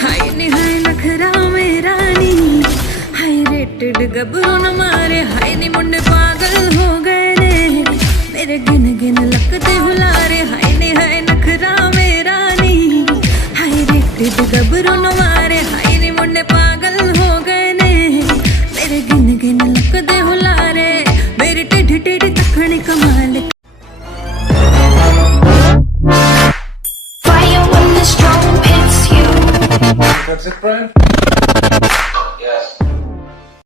हाय नी हाय नखरा मेरा नी, हाय रेटेड गबरू न मारे, हाय नी मुंडे पागल हो गए ने मेरे गिन गिन लकते हुलारे। हाय नी हाय नखरा मेरा नी, हाय रेटेड गबरू न मारे, हाय नी मुंडे पागल हो गए ने मेरे गिन गिन लकते हुलारे। मेरी टेढ़ी टेढ़ी तखनी कमाल। Fire when the storm hits you. That's it, Brian.